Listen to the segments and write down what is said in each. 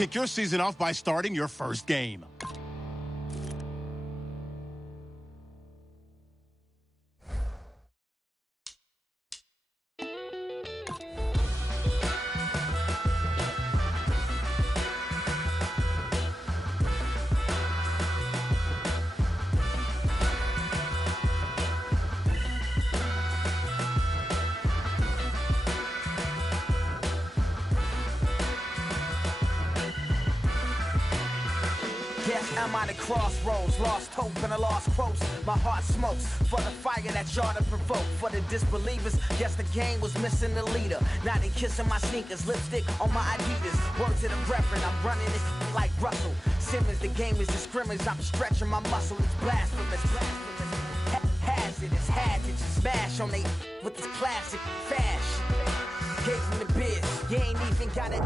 Kick your season off by starting your first game. Yes, I'm at a crossroads, lost hope and a lost quotes. My heart smokes for the fire that y'all to provoke. For the disbelievers, guess the game was missing the leader. Now they kissing my sneakers, lipstick on my Adidas. Word to the reverend, I'm running this like Russell Simmons. The game is a scrimmage, I'm stretching my muscle. It's blasphemous, hazardous, had to just smash on they with this classic fashion. Gave them the biz, you ain't even got it.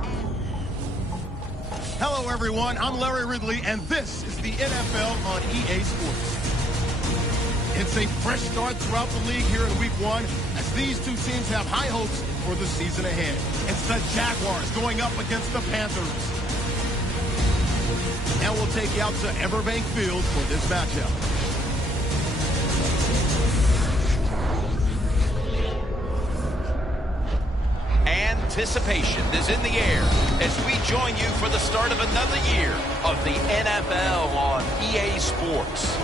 Hello, everyone. I'm Larry Ridley, and this is the NFL on EA Sports. It's a fresh start throughout the league here in Week 1 as these two teams have high hopes for the season ahead. It's the Jaguars going up against the Panthers. And we'll take you out to Everbank Field for this matchup. Anticipation is in the air as we join you for the start of another year of the NFL on EA Sports.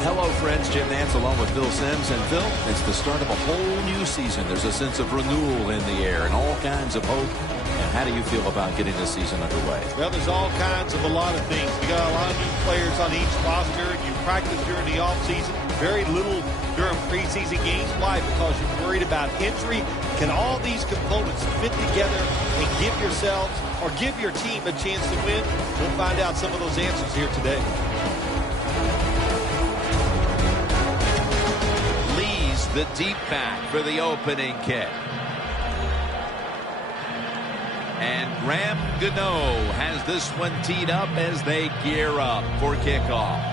Hello, friends. Jim Nance along with Phil Simms. And Phil, it's the start of a whole new season. There's a sense of renewal in the air and all kinds of hope. And how do you feel about getting this season underway? Well, there's all kinds of a lot of things. We got a lot of new players on each roster. You practice during the offseason. Very little during preseason games. Why? Because you're worried about injury. Can all these components fit together and give yourselves or give your team a chance to win? We'll find out some of those answers here today. Lee's the deep back for the opening kick. And Graham Gano has this one teed up as they gear up for kickoff.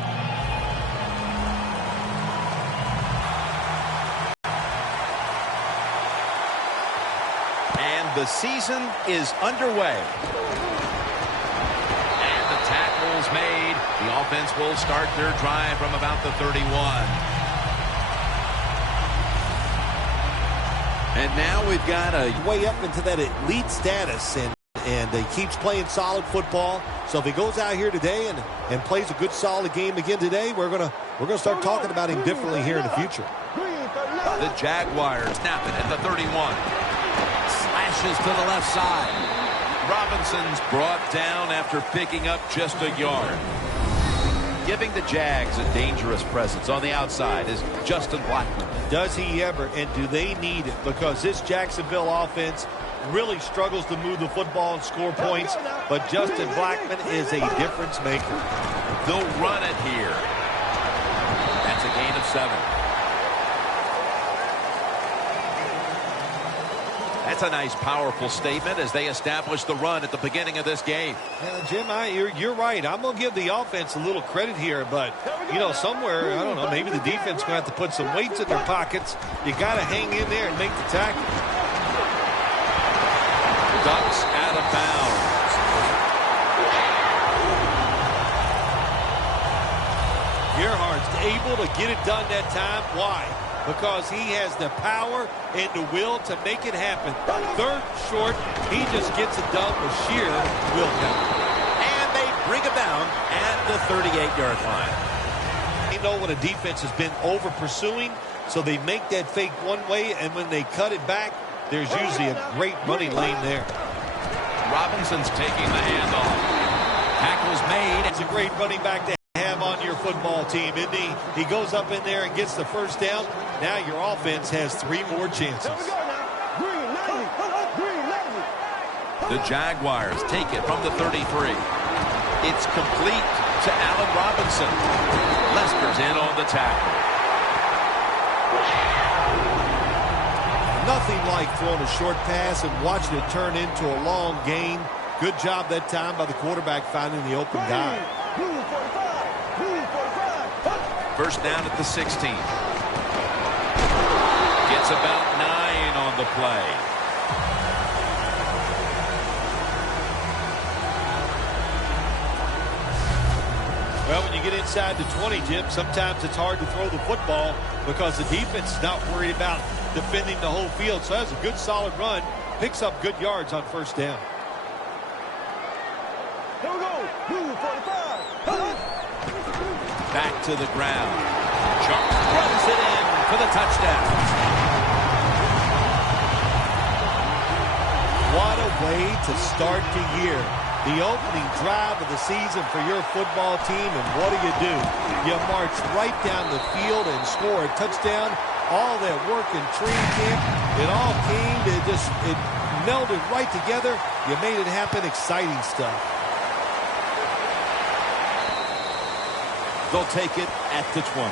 The season is underway. And the tackle's made. The offense will start their drive from about the 31. And now we've got a way up into that elite status, and he keeps playing solid football. So if he goes out here today and plays a good solid game again today, we're gonna start talking about him differently here in the future. The Jaguars snap it at the 31. Slashes to the left side. Robinson's brought down after picking up just a yard. Giving the Jags a dangerous presence on the outside is Justin Blackman. Does he ever, and do they need it? Because this Jacksonville offense really struggles to move the football and score points, but Justin Blackman is a difference maker. They'll run it here. That's a gain of 7. That's a nice, powerful statement as they establish the run at the beginning of this game. Yeah, Jim, you're right. I'm going to give the offense a little credit here, but, you know, somewhere, I don't know, maybe the defense is going to have to put some weights in their pockets. You got to hang in there and make the tackle. Ducks out of bounds. Gerhardt's able to get it done that time. Why? Because he has the power and the will to make it happen. Third short, he just gets it done with sheer willpower. And they bring him down at the 38-yard line. They know when a defense has been over-pursuing, so they make that fake one way, and when they cut it back, there's usually a great running lane there. Robinson's taking the handoff. Tackle's made. It's a great running back to have on your football team, isn't he? He goes up in there and gets the first down. Now your offense has 3 more chances. The Jaguars take it from the 33. It's complete to Allen Robinson. Lester's in on the tackle. Nothing like throwing a short pass and watching it turn into a long gain. Good job that time by the quarterback finding the open guy. First down at the 16. Gets about 9 on the play. Well, when you get inside the 20, Jim, sometimes it's hard to throw the football because the defense is not worried about defending the whole field. So that's a good, solid run. Picks up good yards on first down. Here we go. 45. Back to the ground. Jarvis runs it in for the touchdown. What a way to start the year. The opening drive of the season for your football team, and what do? You march right down the field and score a touchdown. All that work in training camp, it all came to it melded right together. You made it happen. Exciting stuff. They'll take it at the 20.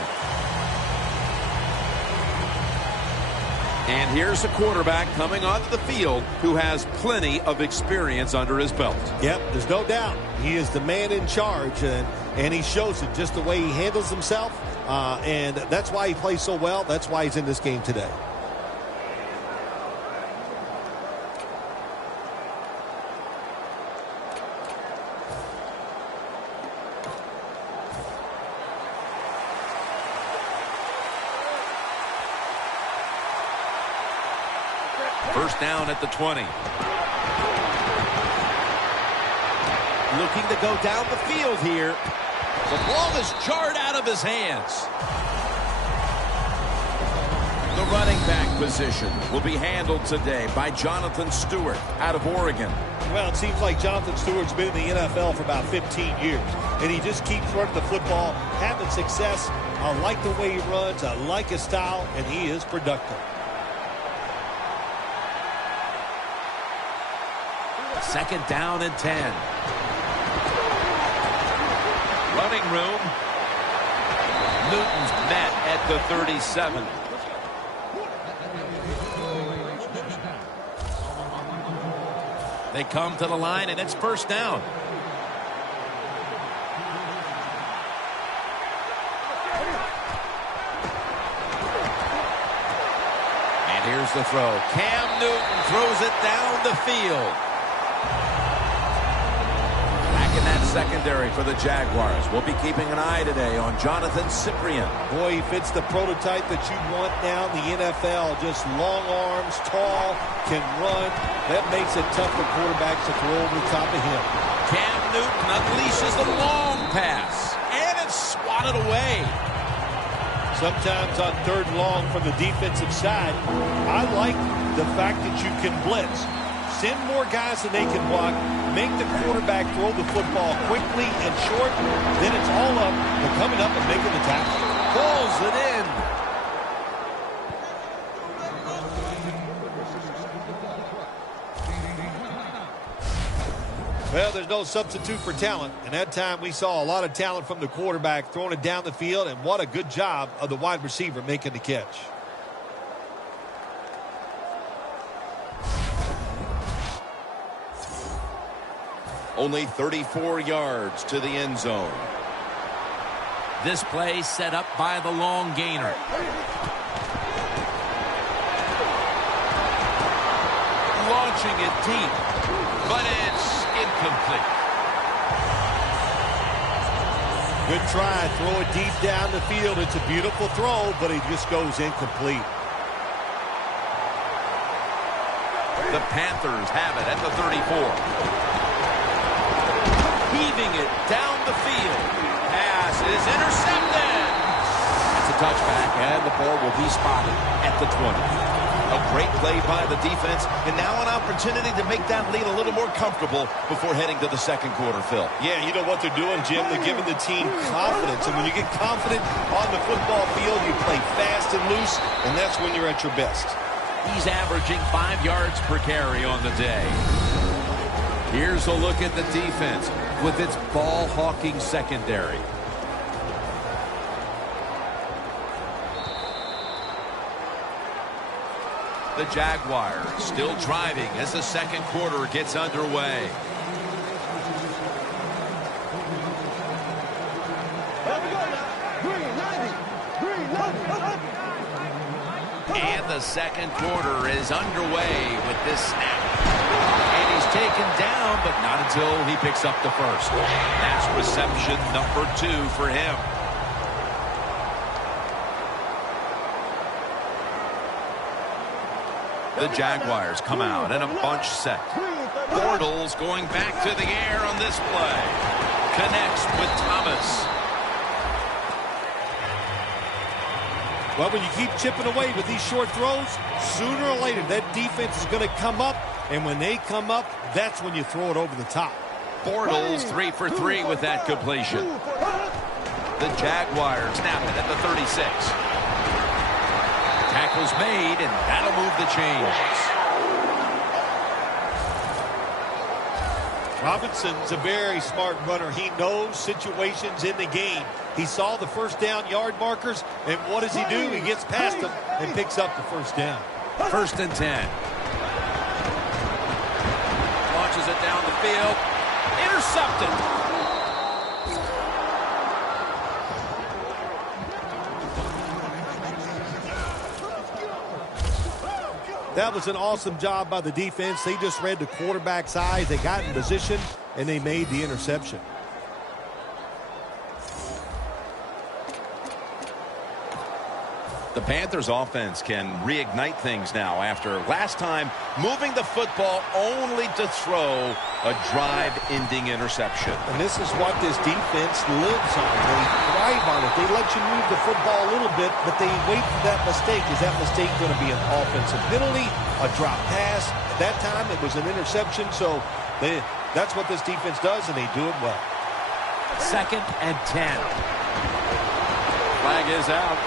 And here's a quarterback coming onto the field who has plenty of experience under his belt. Yep, there's no doubt. He is the man in charge, and he shows it just the way he handles himself. And that's why he plays so well. That's why he's in this game today. First down at the 20. Looking to go down the field here. The ball is jarred out of his hands. The running back position will be handled today by Jonathan Stewart out of Oregon. Well, it seems like Jonathan Stewart's been in the NFL for about 15 years, and he just keeps running the football, having success. I like the way he runs. I like his style, and he is productive. Second down and 10. Running room. Newton's met at the 37. They come to the line, and it's first down. And here's the throw. Cam Newton throws it down the field. In that secondary for the Jaguars. We'll be keeping an eye today on Jonathan Cyprien. Boy, he fits the prototype that you want now in the NFL. Just long arms, tall, can run. That makes it tough for quarterbacks to throw over the top of him. Cam Newton unleashes the long pass, and it's swatted away. Sometimes on third and long from the defensive side, I like the fact that you can blitz. Send more guys than they can block. Make the quarterback throw the football quickly and short. Then it's all up to coming up and making the tackle. Pulls it in. Well, there's no substitute for talent. And that time we saw a lot of talent from the quarterback throwing it down the field. And what a good job of the wide receiver making the catch. Only 34 yards to the end zone. This play set up by the long gainer. Launching it deep, but it's incomplete. Good try. Throw it deep down the field. It's a beautiful throw, but it just goes incomplete. The Panthers have it at the 34. Heaving it down the field. Pass is intercepted. It's a touchback, and the ball will be spotted at the 20. A great play by the defense, and now an opportunity to make that lead a little more comfortable before heading to the second quarter, Phil. Yeah, you know what they're doing, Jim? They're giving the team confidence, and when you get confident on the football field, you play fast and loose, and that's when you're at your best. He's averaging 5 yards per carry on the day. Here's a look at the defense with its ball-hawking secondary. The Jaguars still driving as the second quarter gets underway. And the second quarter is underway with this snap. And he's taken down, but not until he picks up the first. That's reception number 2 for him. The Jaguars come out in a bunch set. Bortles going back to the air on this play. Connects with Thomas. Well, when you keep chipping away with these short throws, sooner or later that defense is going to come up, and when they come up, that's when you throw it over the top. Bortles 3 for 3 with that completion. The Jaguars snap it at the 36. Tackle's made, and that'll move the chains. Robinson's a very smart runner. He knows situations in the game. He saw the first down yard markers, and what does he do? He gets past them and picks up the first down. 1st and 10. Launches it down the field. Intercepted. That was an awesome job by the defense. They just read the quarterback's eyes. They got in position, and they made the interception. The Panthers offense can reignite things now after last time moving the football only to throw a drive-ending interception. And this is what this defense lives on. They thrive on it. They let you move the football a little bit, but they wait for that mistake. Is that mistake going to be an offensive penalty, a drop pass? That time it was an interception, so that's what this defense does, and they do it well. 2nd and 10. Flag is out.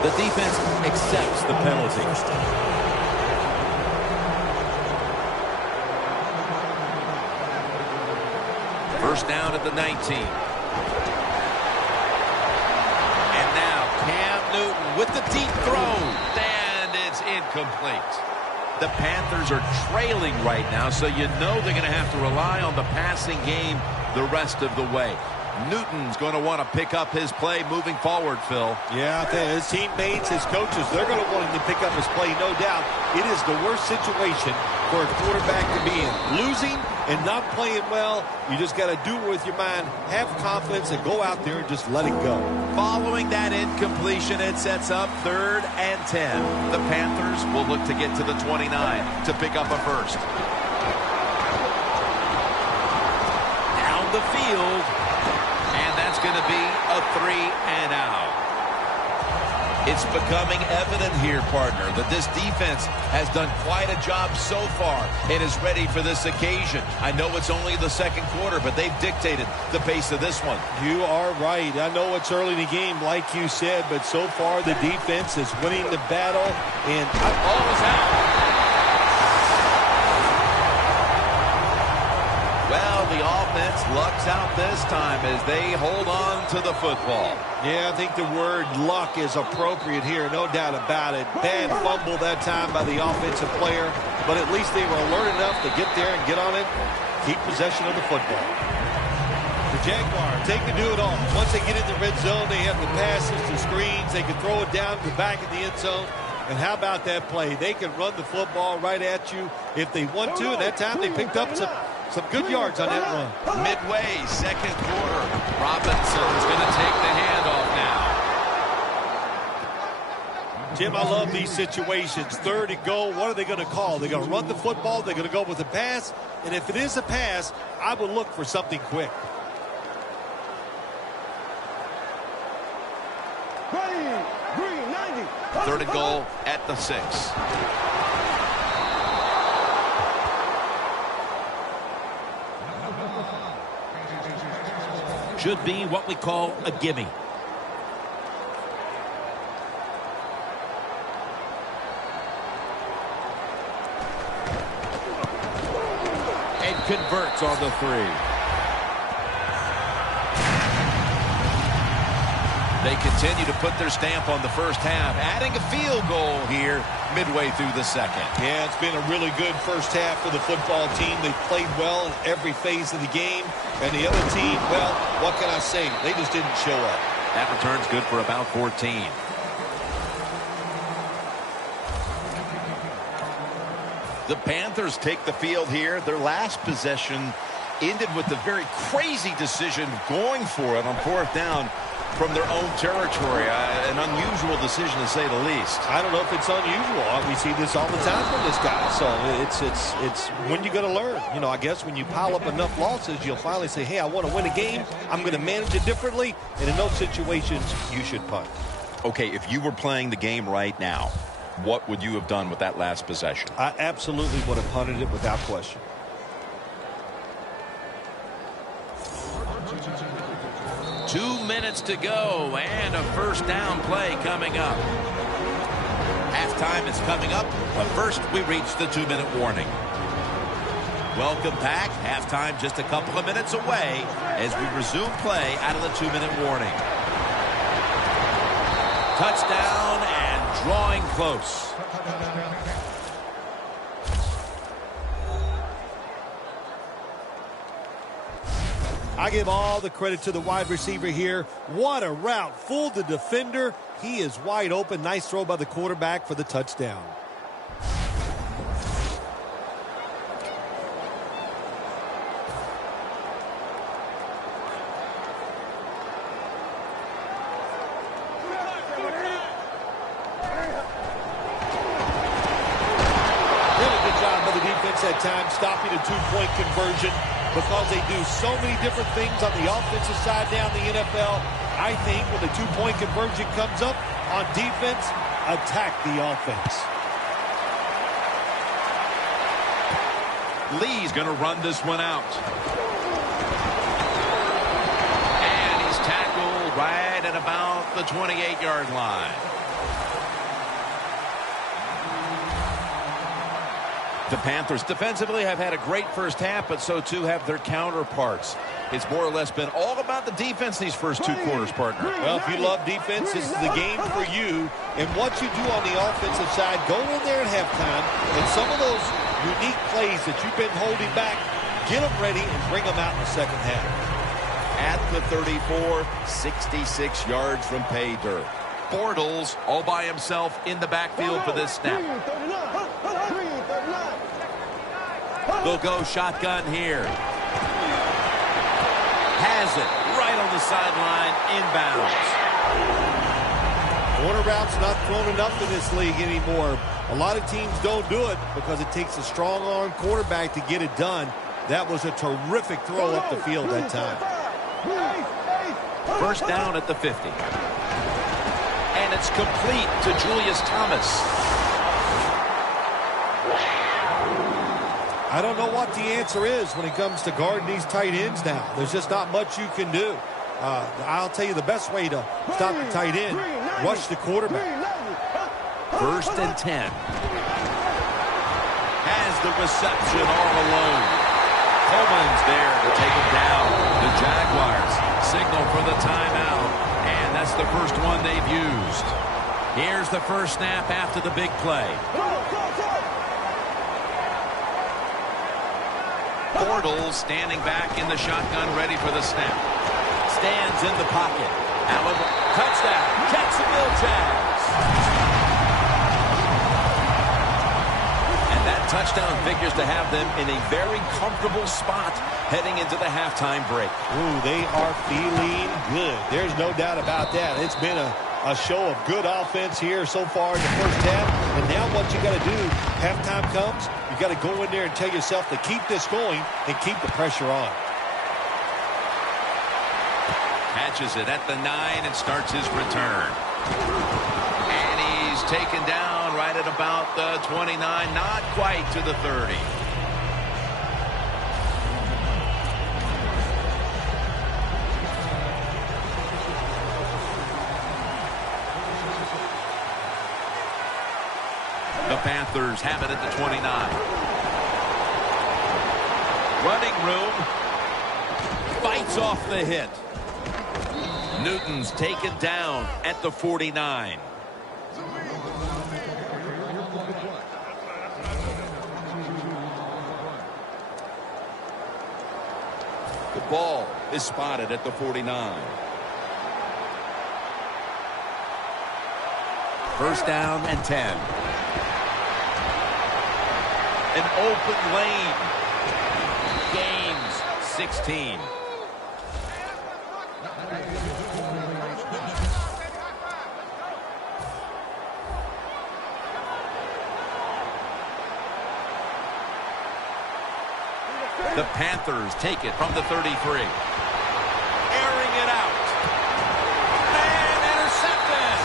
The defense accepts the penalty. First down at the 19. And now Cam Newton with the deep throw. And it's incomplete. The Panthers are trailing right now, so you know they're going to have to rely on the passing game the rest of the way. Newton's going to want to pick up his play moving forward, Phil. Yeah, his teammates, his coaches, they're going to want him to pick up his play, no doubt. It is the worst situation for a quarterback to be in. Losing and not playing well, you just got to do it with your mind, have confidence, and go out there and just let it go. Following that incompletion, it sets up 3rd and 10. The Panthers will look to get to the 29 to pick up a first. Down the field. And that's going to be a 3 and out. It's becoming evident here, partner, that this defense has done quite a job so far and is ready for this occasion. I know it's only the 2nd quarter, but they've dictated the pace of this one. You are right. I know it's early in the game, like you said, but so far the defense is winning the battle. And ball is out. Well, the offense lucks out this time as they hold on to the football. Yeah, I think the word luck is appropriate here, no doubt about it. Bad fumble that time by the offensive player, but at least they were alert enough to get there and get on it, keep possession of the football. The Jaguars, they can do it all. Once they get in the red zone, they have the passes, the screens, they can throw it down to the back of the end zone. And how about that play? They can run the football right at you if they want to, and that time they picked up some good yards on that run. Midway, 2nd quarter. Robinson's going to take the handoff now. Jim, I love these situations. 3rd and goal, what are they going to call? They're going to run the football, they're going to go with a pass, and if it is a pass, I would look for something quick. Green 90. 3rd and goal at the 6. Should be what we call a gimme. And converts on the 3. They continue to put their stamp on the first half, adding a field goal here midway through the second. Yeah, it's been a really good first half for the football team. They played well in every phase of the game. And the other team, well, what can I say? They just didn't show up. That return's good for about 14. The Panthers take the field here. Their last possession ended with a very crazy decision going for it on fourth down from their own territory. An unusual decision, to say the least. I don't know if it's unusual. We see this all the time from this guy. So it's when you're going to learn. You know, I guess when you pile up enough losses, you'll finally say, hey, I want to win a game. I'm going to manage it differently. And in those situations, you should punt. Okay, if you were playing the game right now, what would you have done with that last possession? I absolutely would have punted it without question. Two minutes to go, and a first down play coming up. Halftime is coming up, but first we reach the 2-minute warning. Welcome back. Halftime just a couple of minutes away as we resume play out of the 2-minute warning. Touchdown and drawing close. I give all the credit to the wide receiver here. What a route. Fooled the defender. He is wide open. Nice throw by the quarterback for the touchdown. Really good job by the defense that time, stopping a two-point conversion. Because they do so many different things on the offensive side down the NFL, I think when the two-point conversion comes up on defense, attack the offense. Lee's going to run this one out. And he's tackled right at about the 28-yard line. The Panthers defensively have had a great first half, but so too have their counterparts. It's more or less been all about the defense these first two quarters, partner. Well, if you love defense, this is the game for you. And what you do on the offensive side, go in there at halftime, and some of those unique plays that you've been holding back, get them ready and bring them out in the second half. At the 34, 66 yards from pay dirt. Bortles all by himself in the backfield for this snap. They'll go shotgun here. Has it right on the sideline, inbounds. Corner routes not thrown enough in this league anymore. A lot of teams don't do it because it takes a strong arm quarterback to get it done. That was a terrific throw up the field that time. First down at the 50. And it's complete to Julius Thomas. I don't know what the answer is when it comes to guarding these tight ends now. There's just not much you can do. I'll tell you the best way to stop the tight end, rush the quarterback. First and 10. Has the reception all alone. Coleman's there to take him down. The Jaguars signal for the timeout. And that's the first one they've used. Here's the first snap after the big play. Bortles standing back in the shotgun, ready for the snap. Stands in the pocket. However, touchdown, Jacksonville Jags. And that touchdown figures to have them in a very comfortable spot heading into the halftime break. Ooh, they are feeling good. There's no doubt about that. It's been a show of good offense here so far in the first half. And now what you got to do, halftime comes, you got to go in there and tell yourself to keep this going and keep the pressure on. Catches it at the 9 and starts his return. And he's taken down right at about the 29, not quite to the 30. The Panthers have it at the 29. Running room. Fights off the hit. Newton's taken down at the 49. The ball is spotted at the 49. First down and 10. An open lane. Gains 16. The Panthers take it from the 33. Airing it out. And intercepted.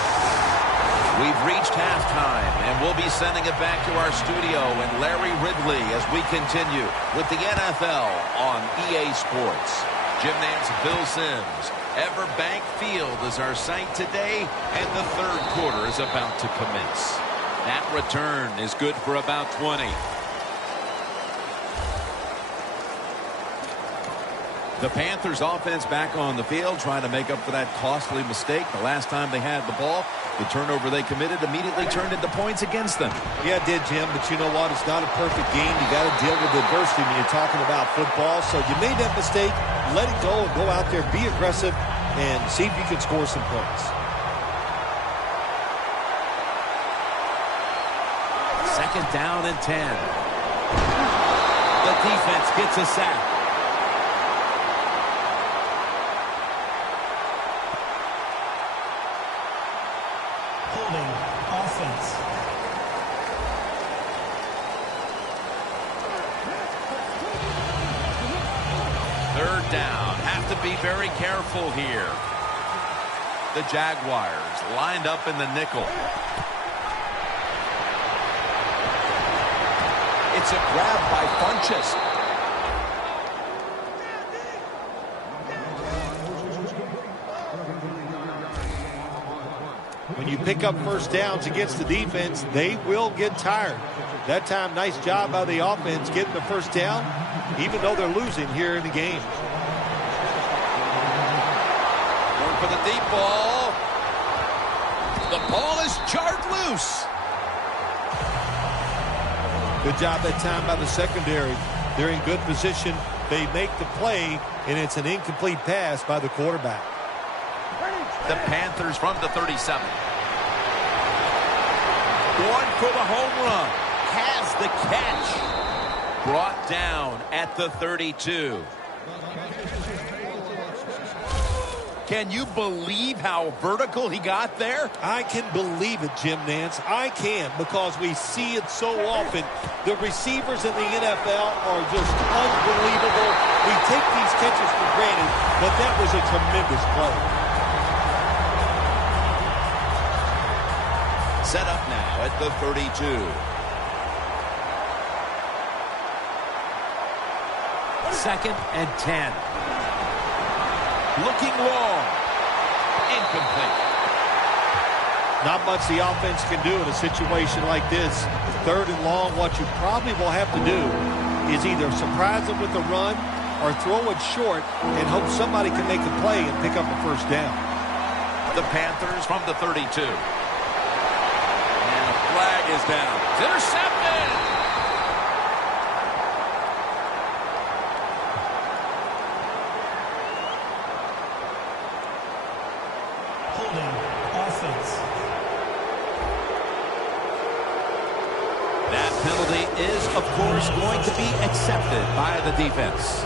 We've reached halftime, and we'll be sending it back to our studio and Larry Ridley as we continue with the NFL on EA Sports. Jim Nance, Bill Sims. Everbank Field is our site today, and the third quarter is about to commence. That return is good for about 20. The Panthers offense back on the field trying to make up for that costly mistake. The last time they had the ball, the turnover they committed immediately turned into points against them. Yeah, it did, Jim, but you know what? It's not a perfect game. You got to deal with adversity when you're talking about football. So you made that mistake, let it go, and go out there, be aggressive, and see if you can score some points. Second down and 10. The defense gets a sack. Third down. Have to be very careful here. The Jaguars lined up in the nickel. It's a grab by Funchess. When you pick up first downs against the defense, they will get tired. That time, nice job by the offense getting the first down, even though they're losing here in the game. Going for the deep ball. The ball is jarred loose. Good job that time by the secondary. They're in good position. They make the play, and it's an incomplete pass by the quarterback. The Panthers from the 37. Going for the home run. Has the catch. Brought down at the 32. Can you believe how vertical he got there? I can believe it, Jim Nance. I can, because we see it so often. The receivers in the NFL are just unbelievable. We take these catches for granted, but that was a tremendous play. Set up now at the 32. Second and 10. Looking long. Incomplete. Not much the offense can do in a situation like this. Third and long, what you probably will have to do is either surprise them with a run or throw it short and hope somebody can make a play and pick up a first down. The Panthers from the 32. And a flag is down. It's intercepted. That penalty is, of course, going to be accepted by the defense.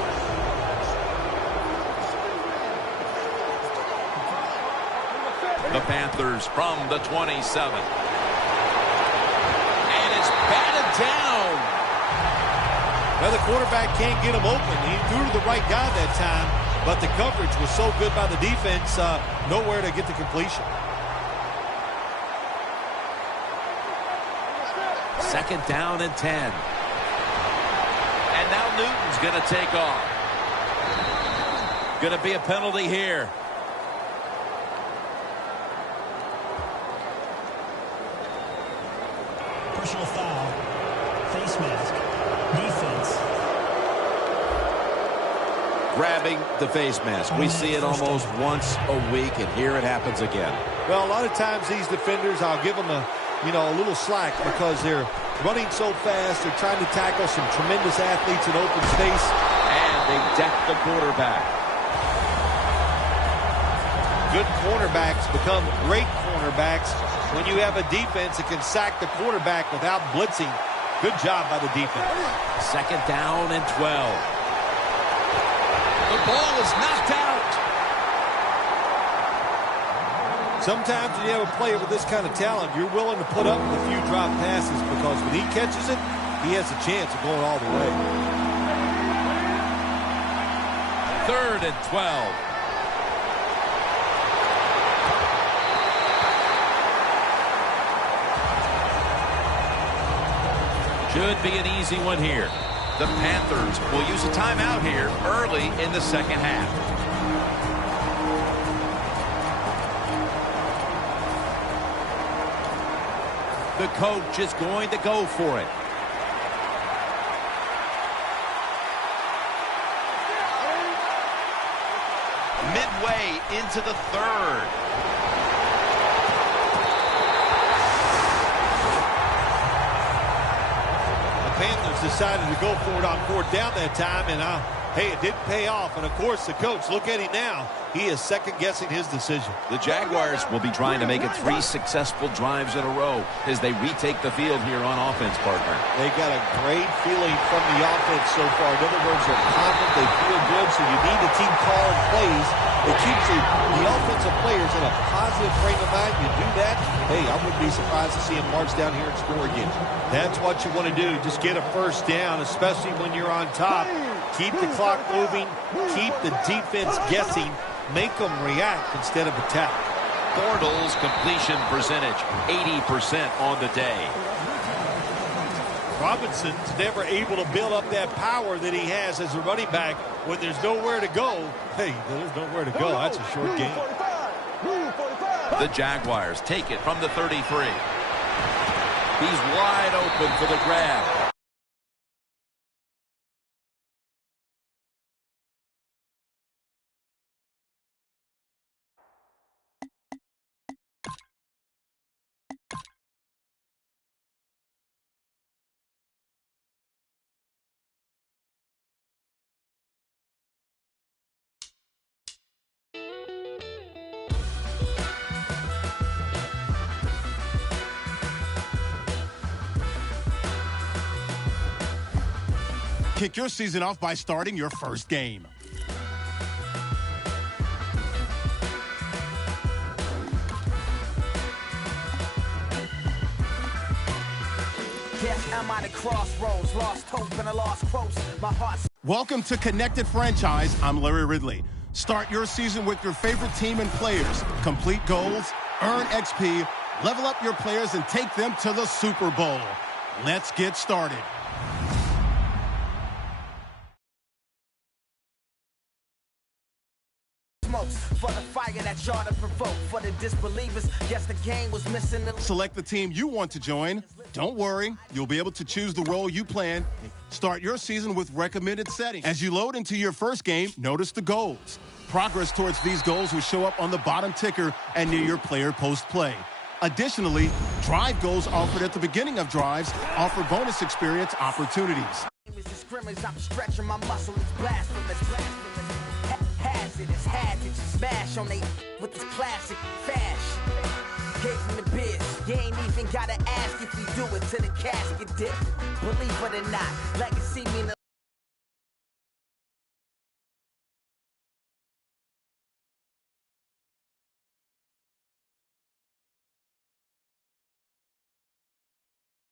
The Panthers from the 27. And it's batted down. Well, the quarterback can't get him open. He threw to the right guy that time, but the coverage was so good by the defense, nowhere to get the completion. Second down and 10. And now Newton's going to take off. Going to be a penalty here. Personal foul. Face mask. Defense. grabbing the face mask. We see it almost once a week, and here it happens again. Well, a lot of times these defenders, I'll give them a little slack because they're running so fast. They're trying to tackle some tremendous athletes in open space. And they deck the quarterback. Good cornerbacks become great cornerbacks when you have a defense that can sack the quarterback without blitzing. Good job by the defense. 2nd down and 12. The ball is knocked out. Sometimes when you have a player with this kind of talent, you're willing to put up with a few drop passes because when he catches it, he has a chance of going all the way. 3rd and 12. Should be an easy one here. The Panthers will use a timeout here early in the 2nd half. The coach is going to go for it. Midway into the 3rd. Panthers decided to go for it on 4th down that time, and hey, it didn't pay off. And of course, the coach, look at him now. He is second-guessing his decision. The Jaguars will be trying to make it 3 successful drives in a row as they retake the field here on offense, partner. They got a great feeling from the offense so far. In other words, they're confident, they feel good, so you need a team calling plays. It keeps the offensive players in a positive frame of mind. You do that, hey, I wouldn't be surprised to see them march down here and score again. That's what you want to do. Just get a 1st down, especially when you're on top. Keep the clock moving. Keep the defense guessing. Make them react instead of attack. Bortles' completion percentage, 80% on the day. Robinson's never able to build up that power that he has as a running back. When there's nowhere to go, hey, there's nowhere to go. That's a short game. The Jaguars take it from the 33. He's wide open for the grab. Kick your season off by starting your first game. Yes, I'm at a crossroads, lost hope and a lost quotes. My heart's Welcome to Connected Franchise. I'm Larry Ridley. Start your season with your favorite team and players. Complete goals, earn XP, level up your players, and take them to the Super Bowl. Let's get started. for the fire that y'all to provoke. For the disbelievers, yes, the game was missing the... Select the team you want to join. Don't worry, you'll be able to choose the role you plan. Start your season with recommended settings. As you load into your first game, notice the goals. Progress towards these goals will show up on the bottom ticker and near your player post-play. Additionally, drive goals offered at the beginning of drives offer bonus experience opportunities. I'm stretching my muscle, it's blasphemous. Hazardous, hazard, smash on they with this classic fashion. Gave him the biz, you ain't even gotta ask if we do it to the casket dip. Believe it or not, legacy mean